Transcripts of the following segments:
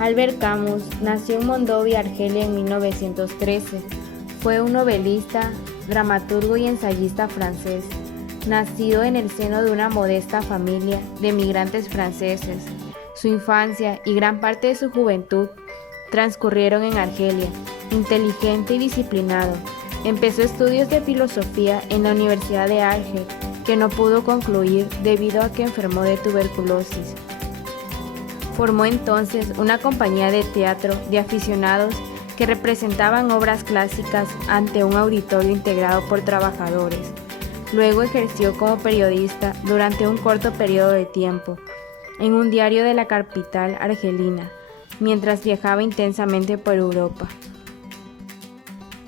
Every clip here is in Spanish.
Albert Camus nació en Mondovì, Argelia en 1913. Fue un novelista, dramaturgo y ensayista francés, nacido en el seno de una modesta familia de migrantes franceses. Su infancia y gran parte de su juventud transcurrieron en Argelia. Inteligente y disciplinado, empezó estudios de filosofía en la Universidad de Argel, que no pudo concluir debido a que enfermó de tuberculosis. Formó entonces una compañía de teatro de aficionados que representaban obras clásicas ante un auditorio integrado por trabajadores. Luego ejerció como periodista durante un corto periodo de tiempo en un diario de la capital argelina, mientras viajaba intensamente por Europa.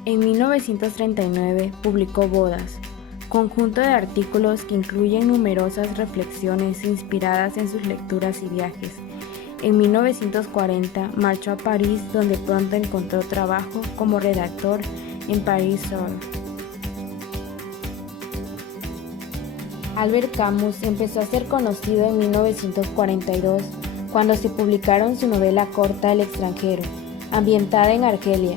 En 1939 publicó Bodas, conjunto de artículos que incluyen numerosas reflexiones inspiradas en sus lecturas y viajes. En 1940 marchó a París, donde pronto encontró trabajo como redactor en Paris Soir. Albert Camus empezó a ser conocido en 1942, cuando se publicaron su novela corta El extranjero, ambientada en Argelia,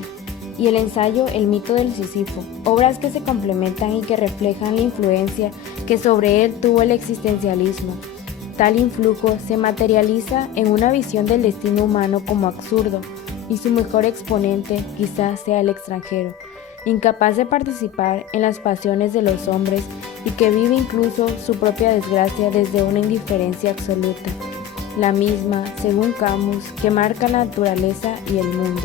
y el ensayo El mito del Sísifo, obras que se complementan y que reflejan la influencia que sobre él tuvo el existencialismo. Tal influjo se materializa en una visión del destino humano como absurdo, y su mejor exponente quizás sea el extranjero, incapaz de participar en las pasiones de los hombres y que vive incluso su propia desgracia desde una indiferencia absoluta, la misma, según Camus, que marca la naturaleza y el mundo.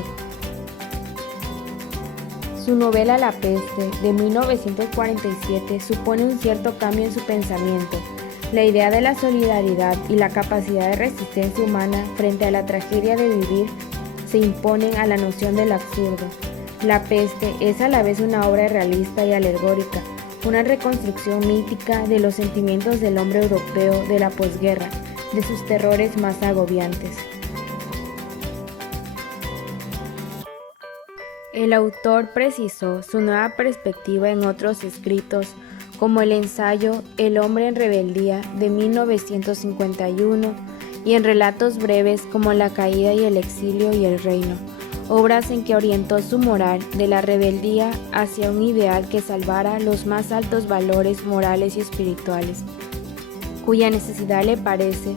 Su novela La peste, de 1947, supone un cierto cambio en su pensamiento. La idea de la solidaridad y la capacidad de resistencia humana frente a la tragedia de vivir se imponen a la noción del absurdo. La peste es a la vez una obra realista y alegórica, una reconstrucción mítica de los sentimientos del hombre europeo de la posguerra, de sus terrores más agobiantes. El autor precisó su nueva perspectiva en otros escritos, como el ensayo El hombre en rebeldía de 1951 y en relatos breves como La caída y el exilio y el reino, obras en que orientó su moral de la rebeldía hacia un ideal que salvara los más altos valores morales y espirituales, cuya necesidad le parece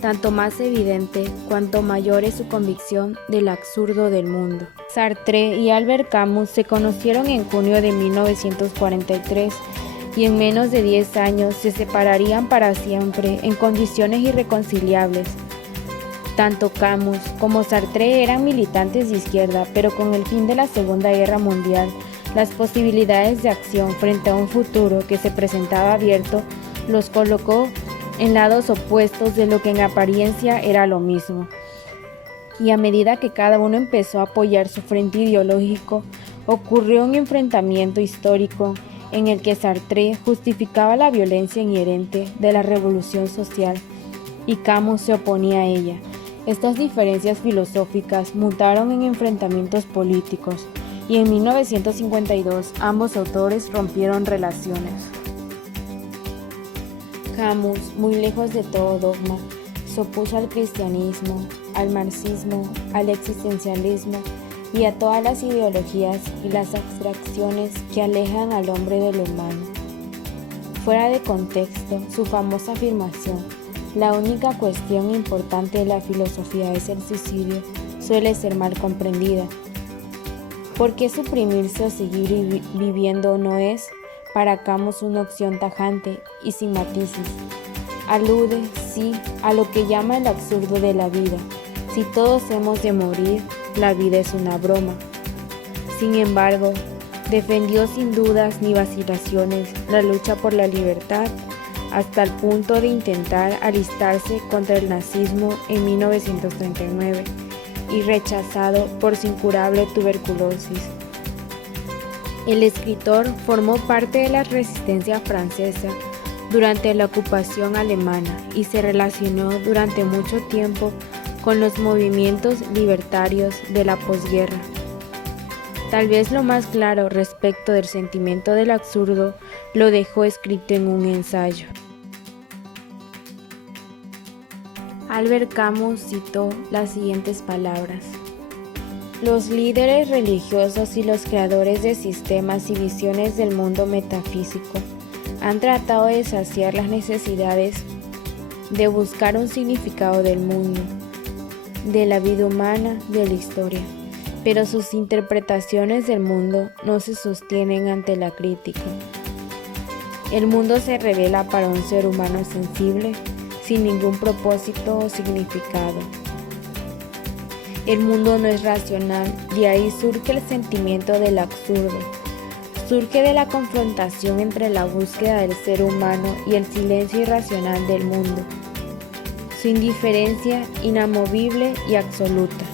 tanto más evidente cuanto mayor es su convicción del absurdo del mundo. Sartre y Albert Camus se conocieron en junio de 1943 y en menos de 10 años se separarían para siempre en condiciones irreconciliables. Tanto Camus como Sartre eran militantes de izquierda, pero con el fin de la Segunda Guerra Mundial, las posibilidades de acción frente a un futuro que se presentaba abierto los colocó en lados opuestos de lo que en apariencia era lo mismo. Y a medida que cada uno empezó a apoyar su frente ideológico, ocurrió un enfrentamiento histórico en el que Sartre justificaba la violencia inherente de la revolución social y Camus se oponía a ella. Estas diferencias filosóficas mutaron en enfrentamientos políticos y en 1952 ambos autores rompieron relaciones. Camus, muy lejos de todo dogma, se opuso al cristianismo, al marxismo, al existencialismo y a todas las ideologías y las abstracciones que alejan al hombre de lo humano. Fuera de contexto, su famosa afirmación, la única cuestión importante de la filosofía es el suicidio, suele ser mal comprendida. ¿Por qué suprimirse o seguir viviendo no es, para Camus, una opción tajante y sin matices? Alude, sí, a lo que llama el absurdo de la vida. Si todos hemos de morir, la vida es una broma. Sin embargo, defendió sin dudas ni vacilaciones la lucha por la libertad, hasta el punto de intentar alistarse contra el nazismo en 1939 y rechazado por su incurable tuberculosis. El escritor formó parte de la resistencia francesa durante la ocupación alemana y se relacionó durante mucho tiempo con los movimientos libertarios de la posguerra. Tal vez lo más claro respecto del sentimiento del absurdo lo dejó escrito en un ensayo. Albert Camus citó las siguientes palabras: los líderes religiosos y los creadores de sistemas y visiones del mundo metafísico han tratado de saciar las necesidades de buscar un significado del mundo, de la vida humana, de la historia, pero sus interpretaciones del mundo no se sostienen ante la crítica. El mundo se revela para un ser humano sensible, sin ningún propósito o significado. El mundo no es racional, de ahí surge el sentimiento del absurdo. Surge de la confrontación entre la búsqueda del ser humano y el silencio irracional del mundo. Su indiferencia inamovible y absoluta.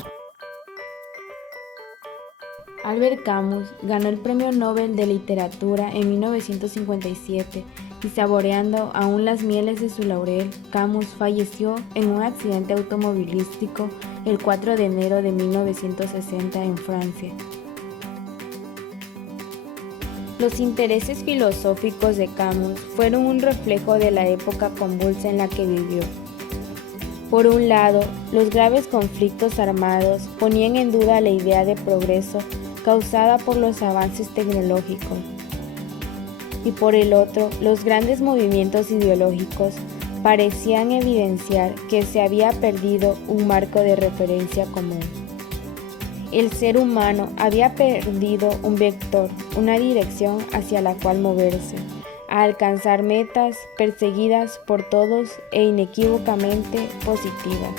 Albert Camus ganó el Premio Nobel de Literatura en 1957 y saboreando aún las mieles de su laurel, Camus falleció en un accidente automovilístico el 4 de enero de 1960 en Francia. Los intereses filosóficos de Camus fueron un reflejo de la época convulsa en la que vivió. Por un lado, los graves conflictos armados ponían en duda la idea de progreso causada por los avances tecnológicos, y por el otro, los grandes movimientos ideológicos parecían evidenciar que se había perdido un marco de referencia común. El ser humano había perdido un vector, una dirección hacia la cual moverse, a alcanzar metas perseguidas por todos e inequívocamente positivas.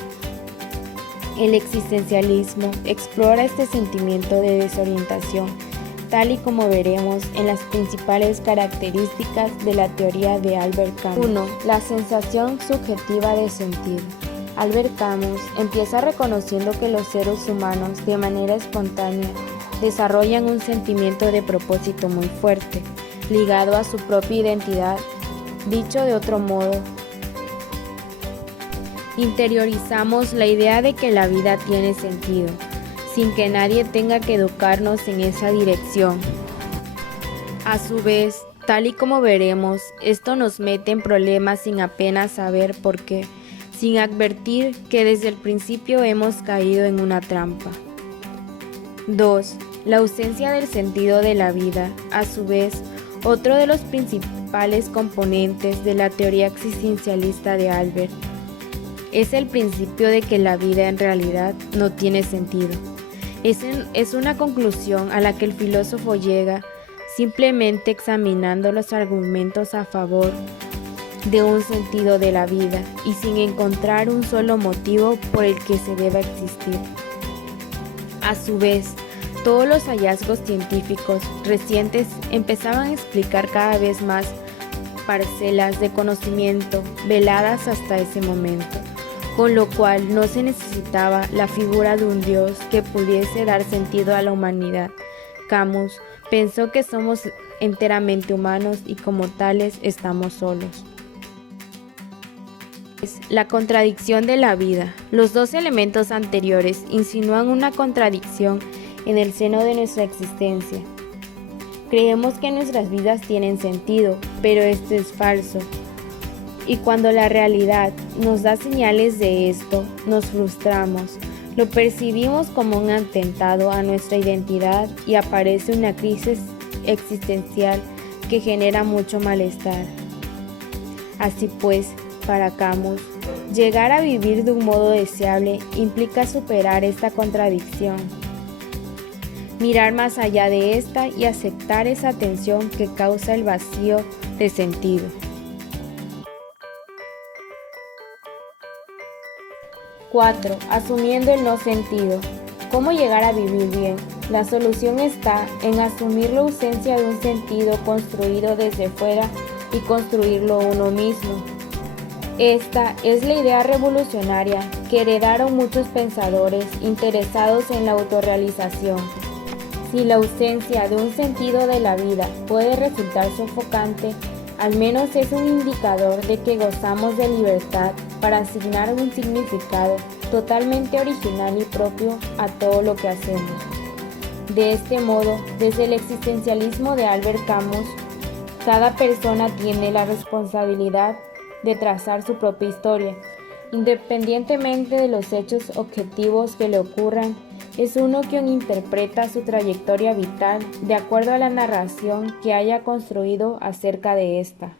El existencialismo explora este sentimiento de desorientación, tal y como veremos en las principales características de la teoría de Albert Camus. 1. La sensación subjetiva de sentido. Albert Camus empieza reconociendo que los seres humanos, de manera espontánea, desarrollan un sentimiento de propósito muy fuerte, ligado a su propia identidad. Dicho de otro modo, interiorizamos la idea de que la vida tiene sentido, sin que nadie tenga que educarnos en esa dirección. A su vez, tal y como veremos, esto nos mete en problemas sin apenas saber por qué, sin advertir que desde el principio hemos caído en una trampa. 2. La ausencia del sentido de la vida, a su vez, otro de los principales componentes de la teoría existencialista de Albert, es el principio de que la vida en realidad no tiene sentido. Es una conclusión a la que el filósofo llega simplemente examinando los argumentos a favor de un sentido de la vida y sin encontrar un solo motivo por el que se deba existir. A su vez, todos los hallazgos científicos recientes empezaban a explicar cada vez más parcelas de conocimiento veladas hasta ese momento, con lo cual no se necesitaba la figura de un Dios que pudiese dar sentido a la humanidad. Camus pensó que somos enteramente humanos y como tales estamos solos. La contradicción de la vida. Los dos elementos anteriores insinúan una contradicción en el seno de nuestra existencia. Creemos que nuestras vidas tienen sentido, pero esto es falso. Y cuando la realidad nos da señales de esto, nos frustramos, lo percibimos como un atentado a nuestra identidad y aparece una crisis existencial que genera mucho malestar. Así pues, para Camus, llegar a vivir de un modo deseable implica superar esta contradicción, mirar más allá de esta y aceptar esa tensión que causa el vacío de sentido. 4. Asumiendo el no sentido. ¿Cómo llegar a vivir bien? La solución está en asumir la ausencia de un sentido construido desde fuera y construirlo uno mismo. Esta es la idea revolucionaria que heredaron muchos pensadores interesados en la autorrealización. Si la ausencia de un sentido de la vida puede resultar sofocante, al menos es un indicador de que gozamos de libertad para asignar un significado totalmente original y propio a todo lo que hacemos. De este modo, desde el existencialismo de Albert Camus, cada persona tiene la responsabilidad de trazar su propia historia, Independientemente de los hechos objetivos que le ocurran, es uno quien interpreta su trayectoria vital de acuerdo a la narración que haya construido acerca de ésta.